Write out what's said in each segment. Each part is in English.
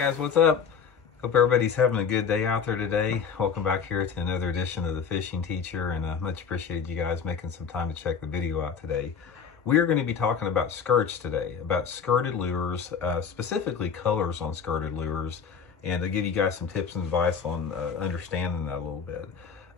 Guys, what's up? Hope everybody's having a good day out there today. Welcome back here to another edition of the Fishing Teacher, and much appreciate you guys making some time to check the video out today. We are going to be talking about skirts today, about skirted lures, specifically colors on skirted lures, and to give you guys some tips and advice on understanding that a little bit.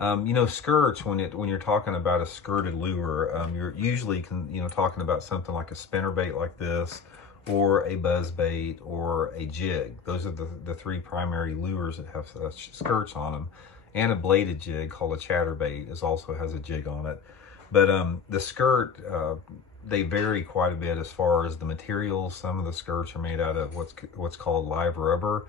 You know, skirts, when you're talking about a skirted lure, you're usually talking about something like a spinnerbait like this, or a buzz bait, or a jig. Those are the three primary lures that have skirts on them. And a bladed jig called a chatterbait also has a jig on it. But the skirt, they vary quite a bit as far as the materials. Some of the skirts are made out of what's called live rubber,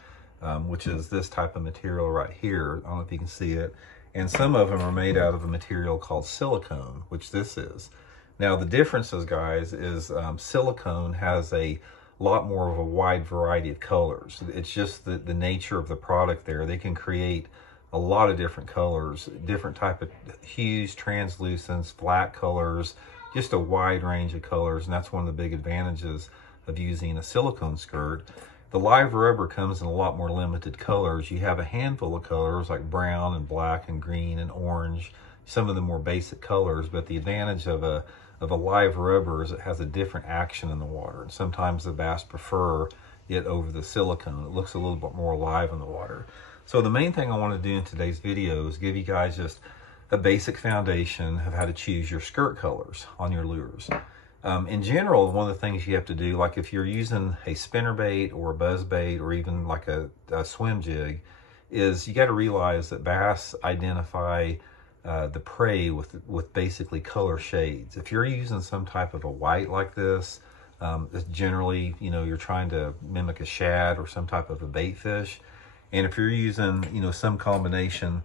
which is this type of material right here. I don't know if you can see it. And some of them are made out of a material called silicone, which this is. Now the differences, guys, is silicone has a lot more of a wide variety of colors. It's just the nature of the product there. They can create a lot of different colors, different type of hues, translucents, flat colors, just a wide range of colors. And that's one of the big advantages of using a silicone skirt. The live rubber comes in a lot more limited colors. You have a handful of colors like brown and black and green and orange, some of the more basic colors, but the advantage of a live rubber is it has a different action in the water. And sometimes the bass prefer it over the silicone. It looks a little bit more alive in the water. So the main thing I want to do in today's video is give you guys just a basic foundation of how to choose your skirt colors on your lures. In general, one of the things you have to do, like if you're using a spinnerbait or a buzz bait or even like a swim jig, is you got to realize that bass identify the prey with basically color shades. If you're using some type of a white like this, it's generally, you're trying to mimic a shad or some type of a bait fish. And if you're using, some combination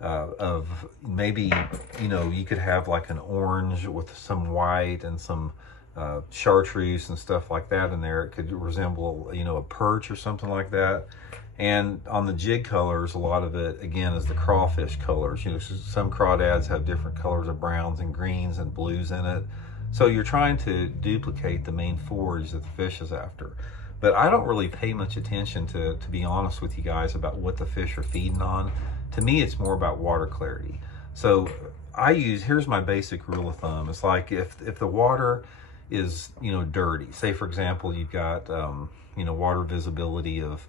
of maybe, you could have like an orange with some white and some chartreuse and stuff like that in there. It could resemble, a perch or something like that. And on the jig colors, a lot of it, again, is the crawfish colors. Some crawdads have different colors of browns and greens and blues in it. So you're trying to duplicate the main forage that the fish is after. But I don't really pay much attention to be honest with you guys, about what the fish are feeding on. To me, it's more about water clarity. So here's my basic rule of thumb. It's like if the water is, dirty, say for example, you've got, water visibility of,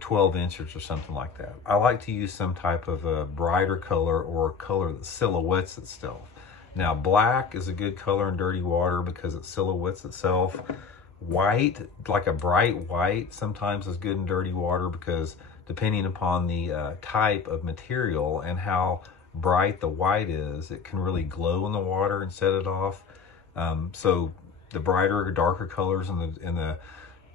12 inches or something like that. I like to use some type of a brighter color or a color that silhouettes itself. Now, black is a good color in dirty water because it silhouettes itself. White, like a bright white, sometimes is good in dirty water because depending upon the type of material and how bright the white is, it can really glow in the water and set it off. So the brighter or darker colors in the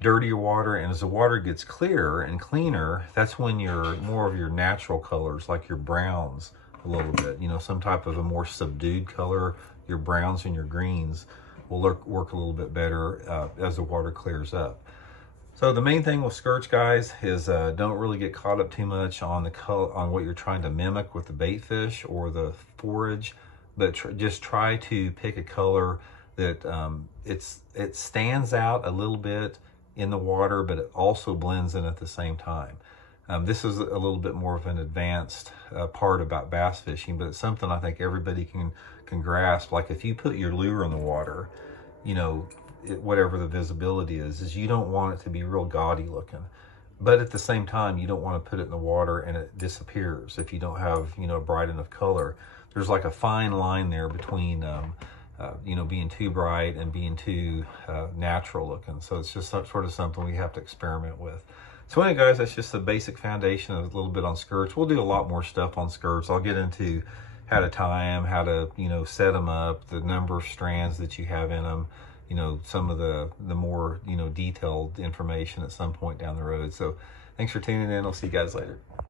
dirtier water, and as the water gets clearer and cleaner, that's when more of your natural colors, like your browns a little bit, some type of a more subdued color, your browns and your greens will work a little bit better as the water clears up. So the main thing with skirts, guys, is don't really get caught up too much on the color, on what you're trying to mimic with the bait fish or the forage, but just try to pick a color that it stands out a little bit in the water, but it also blends in at the same time. This is a little bit more of an advanced part about bass fishing, but it's something I think everybody can grasp. Like if you put your lure in the water, whatever the visibility is you don't want it to be real gaudy looking. But at the same time, you don't want to put it in the water and it disappears if you don't have, bright enough color. There's like a fine line there between, being too bright and being too natural looking. So it's just sort of something we have to experiment with. So anyway, guys, that's just the basic foundation of a little bit on skirts. We'll do a lot more stuff on skirts. I'll get into how to tie them, how to, set them up, the number of strands that you have in them, some of the more, detailed information at some point down the road. So thanks for tuning in. I'll see you guys later.